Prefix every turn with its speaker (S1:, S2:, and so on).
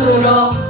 S1: 怎么